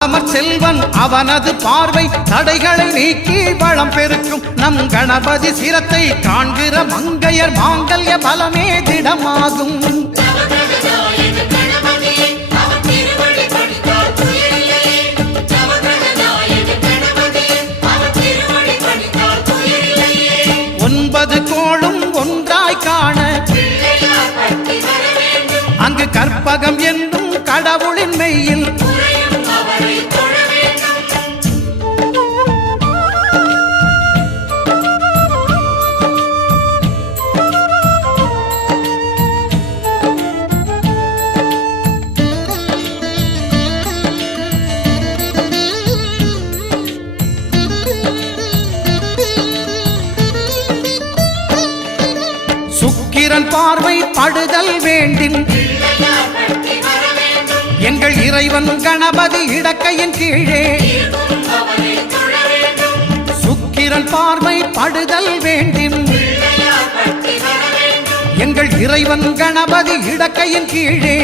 அமர் செல்வன் அவனது பார்வை தடைகளை நீக்கி வளம் பெருக்கும் நம் கணபதி சிரத்தை காண்கிற மங்கையர் மாங்கல்ய பலமே திடமாகும். ஒன்பது கோளும் ஒன்றாய் காண அங்கு கற்பகம் என்னும் கடவுளின் மெய்யில் சுக்கிரன் பார்வை படுதல் வேண்டின் எங்கள் இறைவன் கணபதி இடக்கையின் கீழே சுக்கிரன் பார்வை படுதல் வேண்டின் எங்கள் இறைவன் கணபதி இடக்கையின் கீழே